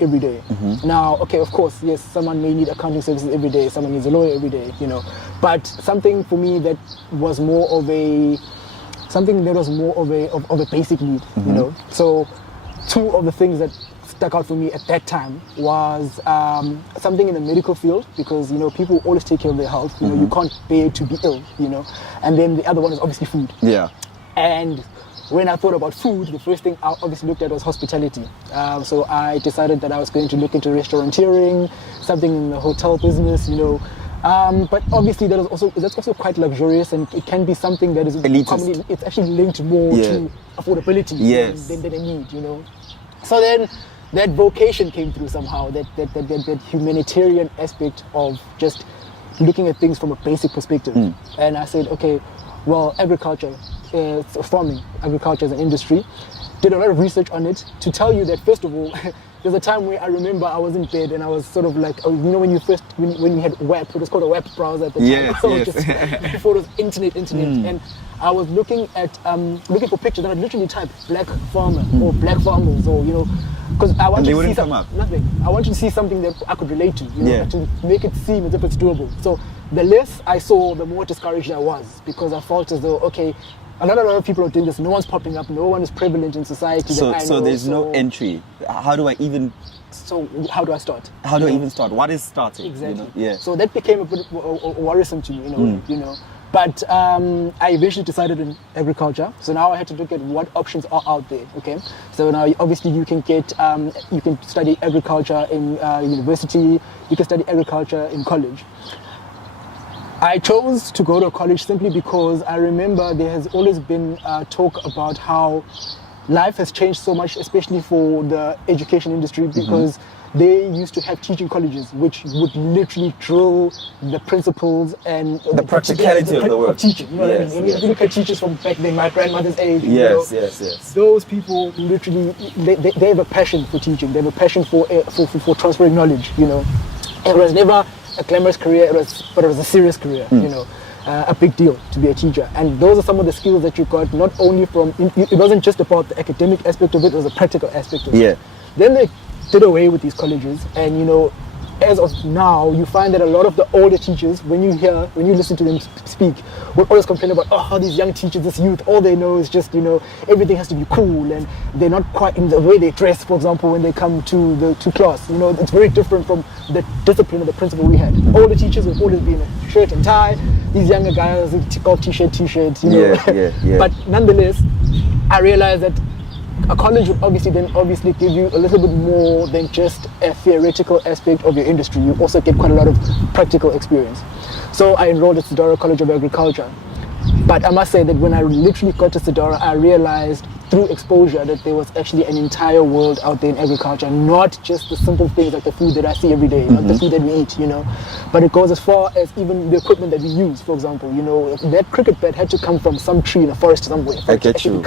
every day. Now, okay, of course, yes, someone may need accounting services every day, someone needs a lawyer every day, you know, but something for me that was more of a basic need, you know. So two of the things that stuck out for me at that time was something in the medical field, because, you know, people always take care of their health, you know, you can't bear to be ill, you know, and then the other one is obviously food. Yeah. And when I thought about food, the first thing I obviously looked at was hospitality. So I decided that I was going to look into restauranteering, something in the hotel business, you know. But obviously that's also quite luxurious, and it can be something that is elitist. It's actually linked more to affordability than a need, you know. So then that vocation came through somehow, that humanitarian aspect of just looking at things from a basic perspective. And I said, okay, well, agriculture, farming, agriculture as an industry. Did a lot of research on it to tell you that, first of all, there's a time where I remember I was in bed and I was sort of like, you know, when you had web, it was called a web browser at the time. Yes. Just before it was internet. And I was looking for pictures, and I'd literally type black farmer or black farmers, or, you know, because I wanted to see nothing. I wanted to see something that I could relate to, you know, to make it seem as if it's doable. So the less I saw, the more discouraged I was, because I felt as though, okay, a lot of people are doing this. No one's popping up. No one is prevalent in society. So there's no entry. How do I even? So how do I start? How do I even start? What is starting? Exactly. You know? Yeah. So that became a bit worrisome to me, you know. But I eventually decided in agriculture. So now I had to look at what options are out there. Okay. So now obviously you can study agriculture in university. You can study agriculture in college. I chose to go to college simply because I remember there has always been talk about how life has changed so much, especially for the education industry, because they used to have teaching colleges which would literally drill the principles and the practicality of the work. Teaching, you know what I mean? If you look at teachers from back then, my grandmother's age, yes. Those people literally, they have a passion for teaching. They have a passion for transferring knowledge, you know. It was never a glamorous career, but it was a serious career, you know, a big deal to be a teacher. And those are some of the skills that you got, not only from, it wasn't just about the academic aspect of it, it was a practical aspect of it. Then they did away with these colleges, and, you know, as of now, you find that a lot of the older teachers, when you listen to them speak, will always complain about, how these young teachers, this youth, all they know is just, you know, everything has to be cool, and they're not quite in the way they dress, for example, when they come to class. You know, it's very different from the discipline or the principle we had. Older teachers will always be in a shirt and tie. These younger guys will take off t-shirts, you know. But nonetheless, I realized that a college would obviously give you a little bit more than just a theoretical aspect of your industry. You also get quite a lot of practical experience. So I enrolled at Sedara College of Agriculture. But I must say that when I literally got to Sedara, I realized through exposure that there was actually an entire world out there in agriculture, not just the simple things like the food that I see every day, not the food that we eat, you know, but it goes as far as even the equipment that we use. For example, you know, that cricket bat had to come from some tree in a forest somewhere. I get you.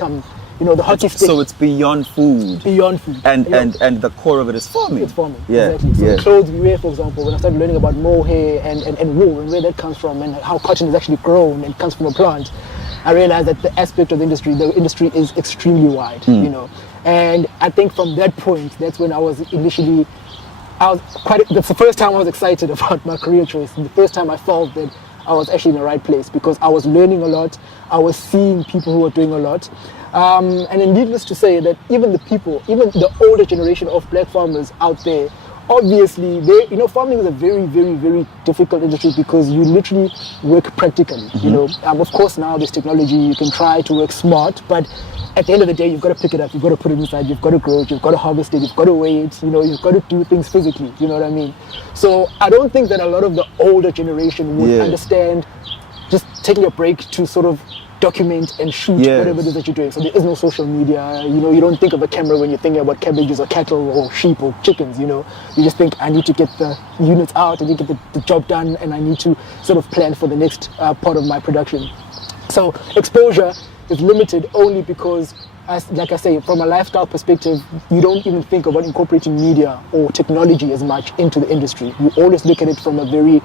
You know, the hockey stick. So it's beyond food. Beyond food. And the core of it is farming. It's farming, exactly. So the clothes we wear, for example, when I started learning about mohair and wool and where that comes from and how cotton is actually grown and comes from a plant, I realized that the aspect of the industry is extremely wide, you know. And I think from that point, that's when that's the first time I was excited about my career choice. The first time I felt that I was actually in the right place, because I was learning a lot. I was seeing people who were doing a lot. And then needless to say that even the older generation of black farmers out there, obviously, farming is a very, very, very difficult industry, because you literally work practically, you know. Of course, now there's technology, you can try to work smart, but at the end of the day, you've got to pick it up, you've got to put it inside, you've got to grow it, you've got to harvest it, you've got to weigh it, you know, you've got to do things physically, you know what I mean? So I don't think that a lot of the older generation would understand just taking a break to sort of document and shoot whatever it is that you're doing. So there is no social media, you know, you don't think of a camera when you're thinking about cabbages or cattle or sheep or chickens, you know. You just think, I need to get the units out, I need to get the job done, and I need to sort of plan for the next part of my production. So exposure is limited only because, like I say, from a lifestyle perspective, you don't even think about incorporating media or technology as much into the industry. You always look at it from a very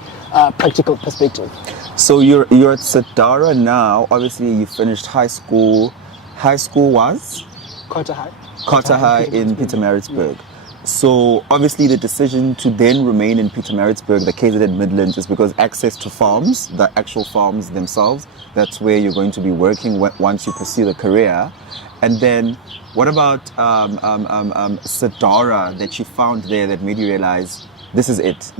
practical perspective. So you're at Sedara now. Obviously, you finished high school. High school was? Carter High. Carter High in Pietermaritzburg. So obviously the decision to then remain in Pietermaritzburg, the KZN Midlands, is because access to farms, the actual farms themselves, that's where you're going to be working once you pursue the career. And then what about Sadara that you found there that made you realize this is it?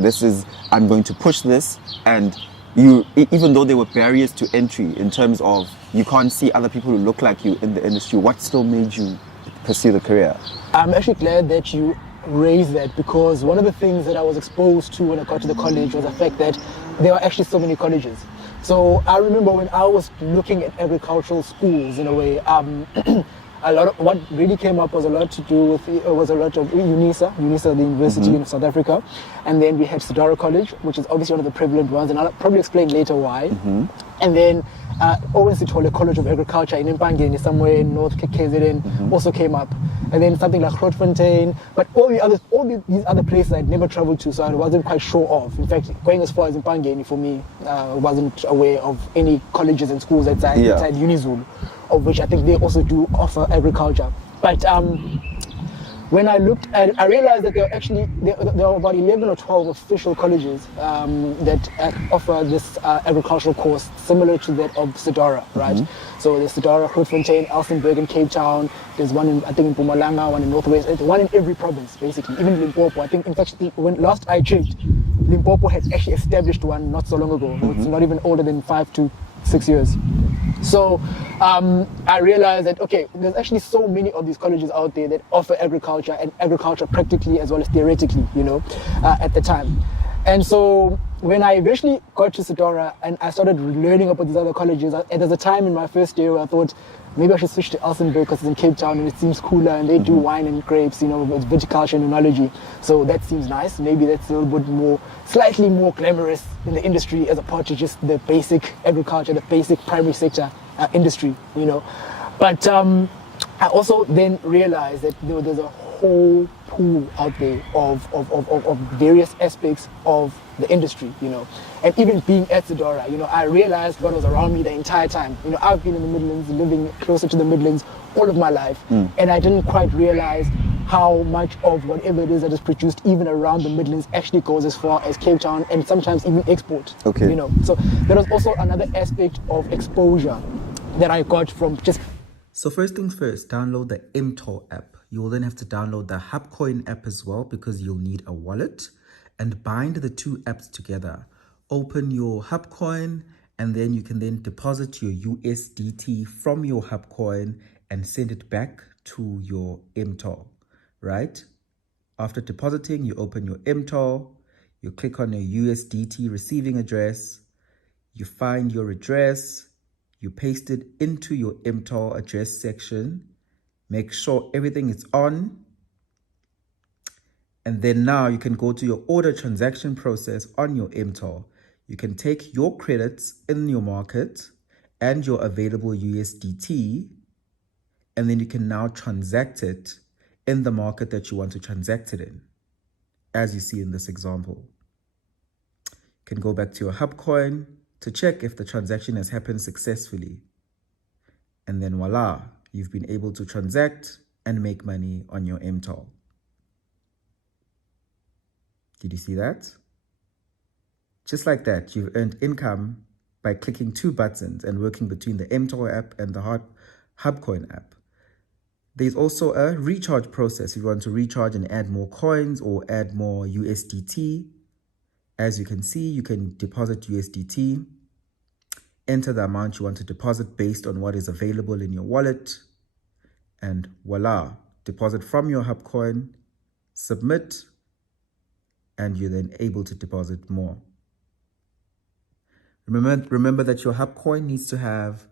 I'm going to push this. And you, even though there were barriers to entry in terms of you can't see other people who look like you in the industry, what still made you pursue the career? I'm actually glad that you raised that, because one of the things that I was exposed to when I got to the college was the fact that there are actually so many colleges. So I remember when I was looking at agricultural schools, in a way, a lot of what really came up was a lot to do with UNISA, the University in South Africa, and then we had Sadara College, which is obviously one of the prevalent ones, and I'll probably explain later why. And then Owen Sithole College of Agriculture in Mpangeni, somewhere in North KZN, also came up. And then something like Grootfontein, but all these other places I'd never traveled to, so I wasn't quite sure of. In fact, going as far as Mpangeni for me, wasn't aware of any colleges and schools outside UniZulu, of which I think they also do offer agriculture. But when I looked at, I realized that there are about 11 or 12 official colleges that offer this agricultural course similar to that of Sadara, right? So there's Sadara, Grootfontein, Elsenburg in Cape Town. There's one in, I think, in Mpumalanga, one in Northwest. It's one in every province, basically. Even Limpopo. I think, in fact, when last I checked, Limpopo had actually established one not so long ago. It's not even older than 5 to 6 years. So I realized that, okay, there's actually so many of these colleges out there that offer agriculture, and agriculture practically as well as theoretically, at the time. And so when I eventually got to Sadara and I started learning about these other colleges, and there's a time in my first year where I thought, maybe I should switch to Elsenburg because it's in Cape Town and it seems cooler, and they do wine and grapes, with viticulture and enology. So that seems nice. Maybe that's a little bit more, slightly more glamorous in the industry as opposed to just the basic agriculture, the basic primary sector industry, But I also then realized that there's a whole pool out there of various aspects of the industry, and even being at Sadara, I realized what was around me the entire time. I've been in the Midlands, living closer to the Midlands all of my life, and I didn't quite realize how much of whatever it is that is produced even around the Midlands actually goes as far as Cape Town and sometimes even export. Okay. So there was also another aspect of exposure that I got from just... So first things first, download the MTOR app. You will then have to download the Hubcoin app as well, because you'll need a wallet, and bind the two apps together. Open your Hubcoin, and then you can then deposit your USDT from your Hubcoin and send it back to your MTOR, right? After depositing, you open your MTOR, you click on your USDT receiving address, you find your address, you paste it into your MTOR address section, make sure everything is on, and then now you can go to your order transaction process on your MTOR. You can take your credits in your market and your available USDT, and then you can now transact it in the market that you want to transact it in, as you see in this example. You can go back to your Hubcoin to check if the transaction has happened successfully. And then voila, you've been able to transact and make money on your MTOR. Did you see that? Just like that, you've earned income by clicking two buttons and working between the MTOR app and the Hubcoin app. There's also a recharge process if you want to recharge and add more coins or add more USDT. As you can see, you can deposit USDT, enter the amount you want to deposit based on what is available in your wallet, and voila, deposit from your Hubcoin, submit, and you're then able to deposit more. Remember that your Hubcoin needs to have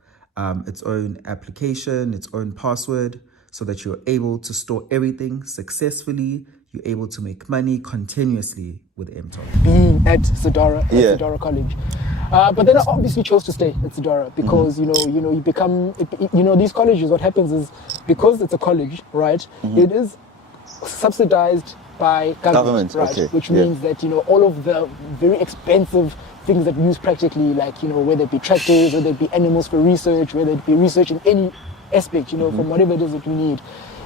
its own application, its own password, so that you're able to store everything successfully. You're able to make money continuously with MTOR. Being at Sadara, Sadara College. But then I obviously chose to stay at Sadara because, you become, these colleges, what happens is, because it's a college, right, it is subsidized by government, right? Okay. Which means that, all of the very expensive things that we use practically, like, whether it be tractors, whether it be animals for research, whether it be research in any aspect, from whatever it is that we need,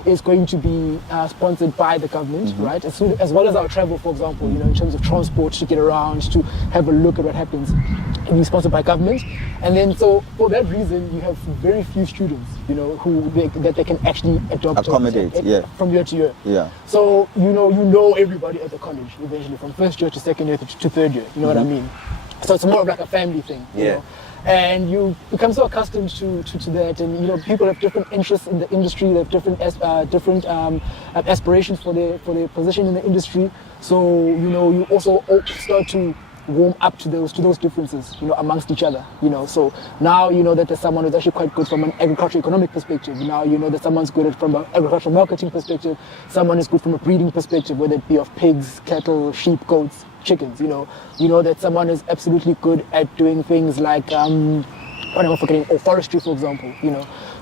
is going to be sponsored by the government, right? As well as our travel, for example, in terms of transport to get around, to have a look at what happens, it will be sponsored by government. And then, so for that reason, you have very few students, that they can actually accommodate from year to year. Yeah. So you know everybody at the college eventually, from first year to second year to third year. You know what I mean? So it's more of like a family thing. You know? And you become so accustomed to that, and people have different interests in the industry. They have different aspirations for their position in the industry. So you also start to warm up to those differences, amongst each other. So now that there's someone who's actually quite good from an agricultural economic perspective. Now that someone's good from an agricultural marketing perspective. Someone is good from a breeding perspective, whether it be of pigs, cattle, sheep, goats, chickens. That someone is absolutely good at doing things like what am I forgetting? Or forestry, for example.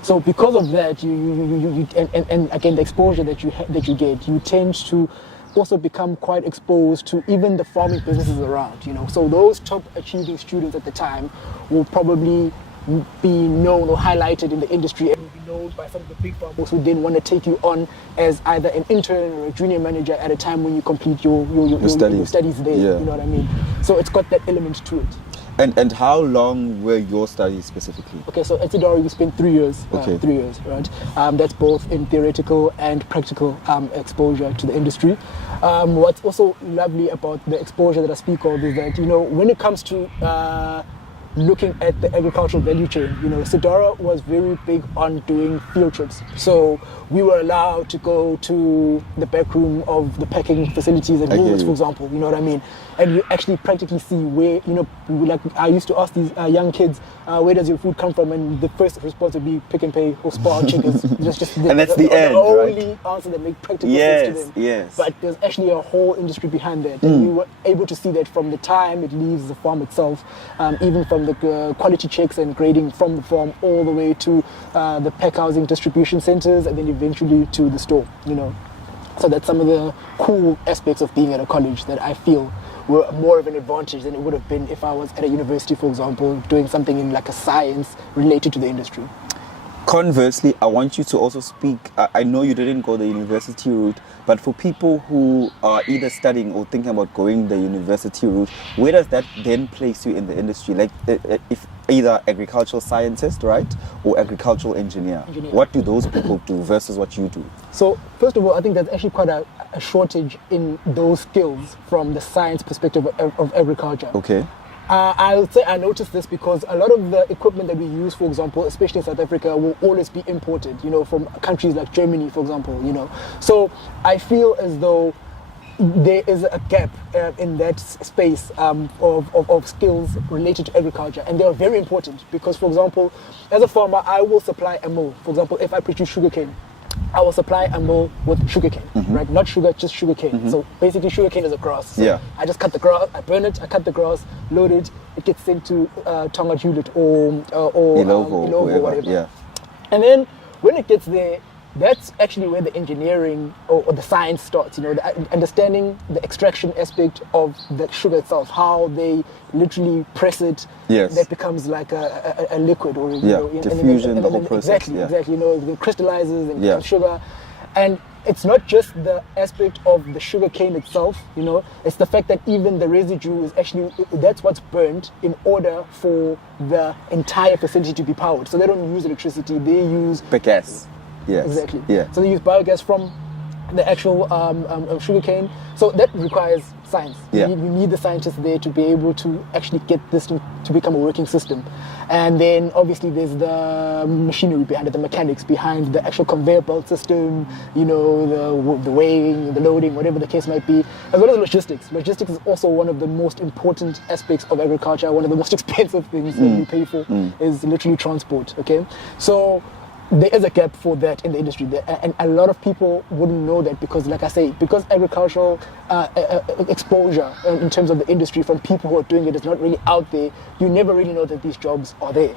So because of that, you and again the exposure that you get, you tend to also become quite exposed to even the farming businesses around. So those top achieving students at the time will probably be known or highlighted in the industry and will be known by some of the big farmers who then want to take you on as either an intern or a junior manager at a time when you complete your studies there. Yeah. You know what I mean? So it's got that element to it. And how long were your studies specifically? Okay, so at Sidari we spent 3 years. Okay. 3 years, right? That's both in theoretical and practical exposure to the industry. What's also lovely about the exposure that I speak of is that, when it comes to looking at the agricultural value chain, Sidara was very big on doing field trips. So we were allowed to go to the back room of the packing facilities at Woolworths, for example, you know what I mean? And you actually practically see where, like I used to ask these young kids, where does your food come from? And the first response would be pick and pay or spar chickens. And that's the end, only answer that makes practical sense to them. Yes. But there's actually a whole industry behind that. And we were able to see that from the time it leaves the farm itself, even from the quality checks and grading from the farm all the way to the pack housing distribution centers and then eventually to the store, So that's some of the cool aspects of being at a college that I feel were more of an advantage than it would have been if I was at a university, for example, doing something in like a science related to the industry. Conversely, I want you to also speak, I know you didn't go the university route, but for people who are either studying or thinking about going the university route, where does that then place you in the industry? Like if either agricultural scientist, right, or agricultural engineer. What do those people do versus what you do? So first of all, I think there's actually quite a shortage in those skills from the science perspective of agriculture. Okay. I would say I noticed this because a lot of the equipment that we use, for example, especially in South Africa, will always be imported, from countries like Germany, for example, So I feel as though there is a gap in that space of skills related to agriculture, and they are very important because, for example, as a farmer, I will supply a mill. For example, if I produce sugarcane, I will supply a mill with sugarcane, right? Not sugar, just sugarcane. So basically, sugarcane is a grass. So I just cut the grass, I burn it, I cut the grass, load it, it gets sent to Tonga Hewlett or Illovo or whatever. Yeah. And then when it gets there, that's actually where the engineering or the science starts, the understanding the extraction aspect of the sugar itself, how they literally press it, that becomes like a liquid or diffusion, the whole process. Exactly, it crystallizes and becomes sugar. And it's not just the aspect of the sugar cane itself, it's the fact that even the residue is actually, that's what's burnt in order for the entire facility to be powered. So they don't use electricity, they use gas. Yes. Exactly. Yeah. So they use biogas from the actual sugarcane. So that requires science. Yeah. You need the scientists there to be able to actually get this to become a working system. And then obviously there's the machinery behind it, the mechanics behind the actual conveyor belt system, the weighing, the loading, whatever the case might be, as well as logistics. Logistics is also one of the most important aspects of agriculture. One of the most expensive things that you pay for is literally transport. Okay, so there is a gap for that in the industry, and a lot of people wouldn't know that because, like I say, because agricultural exposure in terms of the industry from people who are doing it is not really out there. You never really know that these jobs are there.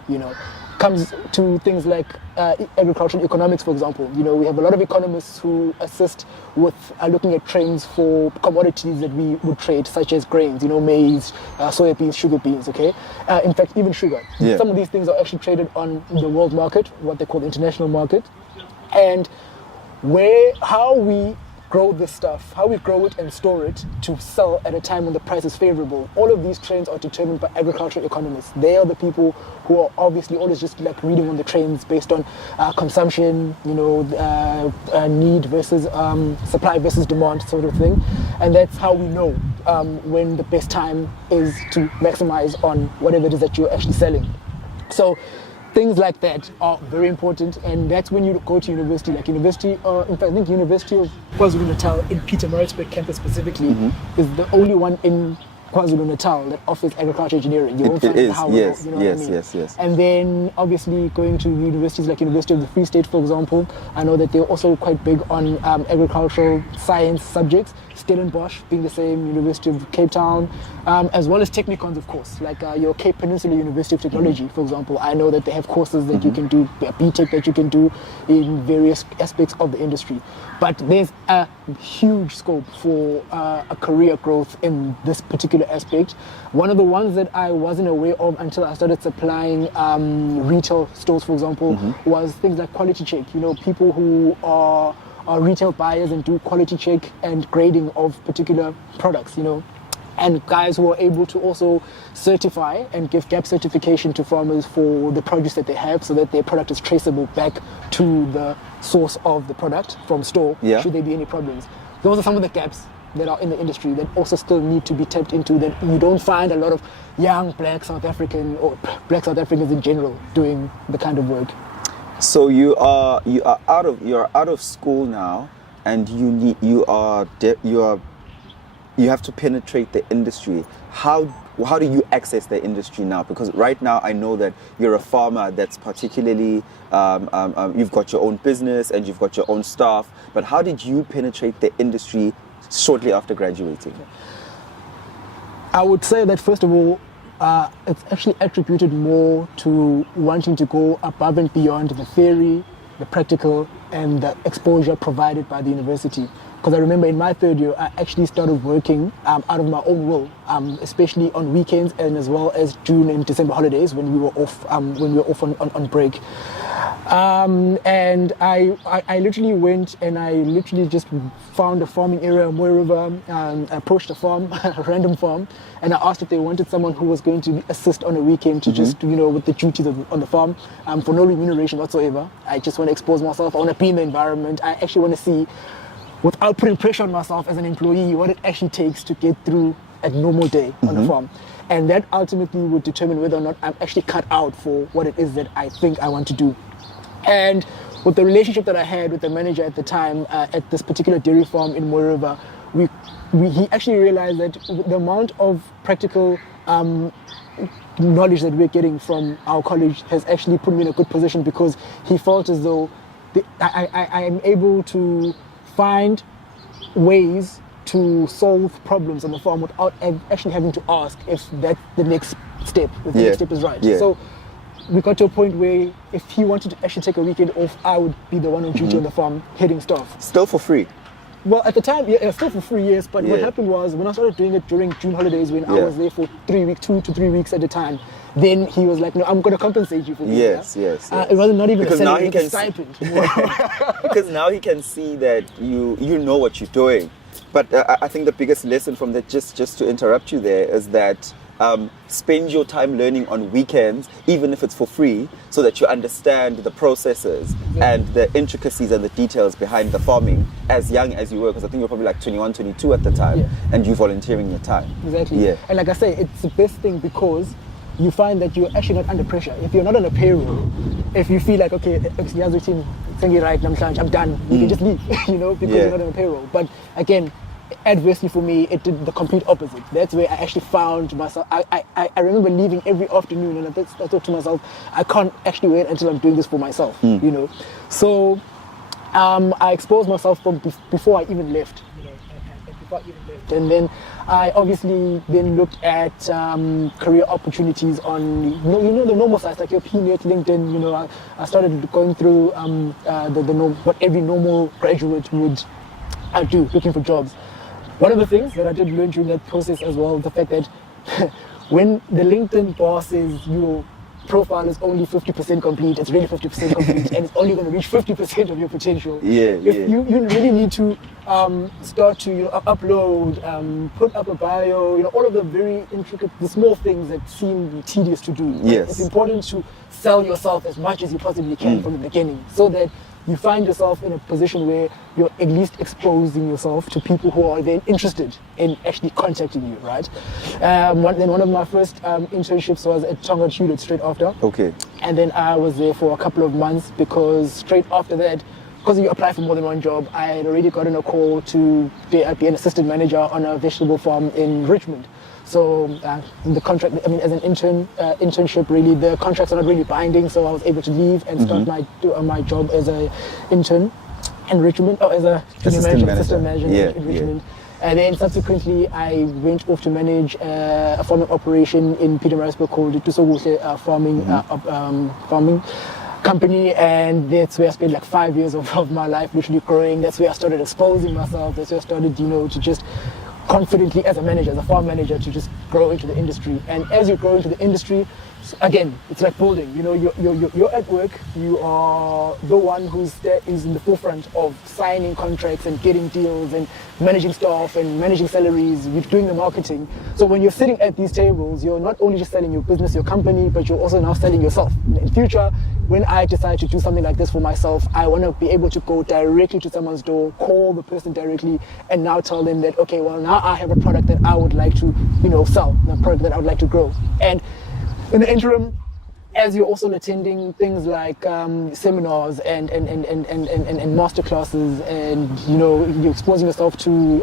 Comes to things like agricultural economics, for example. We have a lot of economists who assist with looking at trends for commodities that we would trade, such as grains, maize, soya beans, sugar beans, okay? In fact, even sugar. Yeah. Some of these things are actually traded on the world market, what they call the international market. And how we grow this stuff, how we grow it and store it to sell at a time when the price is favorable. All of these trends are determined by agricultural economists. They are the people who are obviously always just like reading on the trends based on consumption, need versus supply versus demand sort of thing. And that's how we know when the best time is to maximize on whatever it is that you're actually selling. So things like that are very important, and that's when you go to university. Like university, in fact, I think University of KwaZulu-Natal in Pietermaritzburg campus specifically is the only one in KwaZulu-Natal that offers agriculture engineering. You won't find it how yes, you know what I mean? yes. And then obviously going to universities like University of the Free State, for example, I know that they're also quite big on agricultural science subjects. Stellenbosch being the same, University of Cape Town, as well as technicons, of course, like your Cape Peninsula University of Technology, for example. I know that they have courses that you can do, BTech that you can do in various aspects of the industry. But there's a huge scope for a career growth in this particular aspect. One of the ones that I wasn't aware of until I started supplying retail stores, for example, was things like quality check. You know, people who are retail buyers and do quality check and grading of particular products, you know, and guys who are able to also certify and give gap certification to farmers for the produce that they have so that their product is traceable back to the source of the product from store, should there be any problems. Those are some of the gaps that are in the industry that also still need to be tapped into, that you don't find a lot of young black South African or black South Africans in general doing the kind of work. So you are out of school now, and you have to penetrate the industry. How do you access the industry now? Because right now I know that you're a farmer that's particularly you've got your own business and you've got your own staff. But how did you penetrate the industry shortly after graduating? I would say that first of all, it's actually attributed more to wanting to go above and beyond the theory, the practical, and the exposure provided by the university. Because I remember in my third year, I actually started working out of my own will, especially on weekends and as well as June and December holidays when we were off on break. And I literally went and I literally just found a farming area wherever, approached a farm, a random farm, and I asked if they wanted someone who was going to assist on a weekend to just, with the duties on the farm, for no remuneration whatsoever. I just want to expose myself. I want to be in the environment. I actually want to see, without putting pressure on myself as an employee, what it actually takes to get through a normal day on the farm. And that ultimately would determine whether or not I'm actually cut out for what it is that I think I want to do. And with the relationship that I had with the manager at the time at this particular dairy farm in Moreover, he actually realized that the amount of practical knowledge that we're getting from our college has actually put me in a good position, because he felt as though I am able to find ways to solve problems on the farm without actually having to ask if that's the next step, if the next step is right. So we got to a point where if he wanted to actually take a weekend off, I would be the one on duty on the farm, heading stuff. Still for free? Well, at the time, still for 3 years, but what happened was when I started doing it during June holidays, when I was there for 3 weeks, 2 to 3 weeks at a time, then he was like, no, I'm going to compensate you for this. Yes. It wasn't not even because a now he can stipend. Because now he can see that you know what you're doing. But I think the biggest lesson from that, just to interrupt you there, is that spend your time learning on weekends, even if it's for free, so that you understand the processes and the intricacies and the details behind the farming as young as you were, because I think you're probably like 21, 22 at the time, and you volunteering your time. Exactly. And like I say, it's the best thing because you find that you're actually not under pressure. If you're not on a payroll, if you feel like, okay, team, right, I'm done, you can just leave, because you're not on a payroll. But again, adversely for me, it did the complete opposite. That's where I actually found myself. I remember leaving every afternoon, and I thought to myself, I can't actually wait until I'm doing this for myself, So I exposed myself from before I even left. And then I obviously then looked at career opportunities on the normal sites like your PNet, LinkedIn. I started going through what every normal graduate would do, looking for jobs. One of the things that I did learn during that process as well, the fact that when the LinkedIn bar says you're profile is only 50% complete, it's really 50% complete, and it's only going to reach 50% of your potential. Yeah. You really need to start to upload, put up a bio, all of the very intricate, the small things that seem tedious to do. Yes. It's important to sell yourself as much as you possibly can from the beginning, so that you find yourself in a position where you're at least exposing yourself to people who are then interested in actually contacting you, right? Then one of my first internships was at Tonga Hewlett straight after. Okay. And then I was there for a couple of months because straight after that, because you apply for more than one job, I had already gotten a call to be an assistant manager on a vegetable farm in Richmond. So the contract, as an internship, really, the contracts are not really binding, so I was able to leave and start my job as an intern in Richmond, or as a assistant manager in Richmond. And then subsequently, I went off to manage a farming operation in Pietermaritzburg called the Ngcobo farming company, and that's where I spent like 5 years of my life literally growing. That's where I started exposing myself. That's where I started, to just confidently as a manager, as a farm manager, to just grow into the industry. And as you grow into the industry, again, it's like building. You're at work. You are the one who's in the forefront of signing contracts and getting deals and managing staff and managing salaries. You're doing the marketing. So when you're sitting at these tables, you're not only just selling your business, your company, but you're also now selling yourself. In future, when I decide to do something like this for myself, I want to be able to go directly to someone's door, call the person directly, and now tell them that, okay, well, now I have a product that I would like to, sell, a product that I would like to grow. And in the interim, as you're also attending things like seminars and master classes, and you're exposing yourself to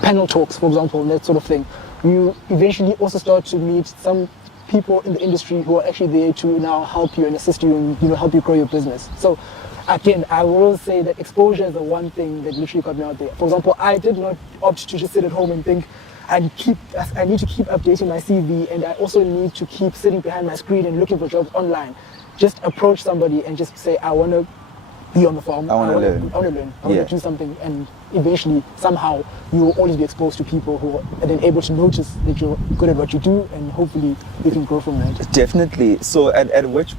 panel talks, for example, and that sort of thing, you eventually also start to meet some people in the industry who are actually there to now help you and assist you and help you grow your business. So again, I will say that exposure is the one thing that literally got me out there. For example, I did not opt to just sit at home and think I need to keep updating my CV, and I also need to keep sitting behind my screen and looking for jobs online. Just approach somebody and just say, I want to be on the farm. I want to learn. I want to do something, and eventually, somehow, you will always be exposed to people who are then able to notice that you're good at what you do, and hopefully you can grow from that. Definitely. So at which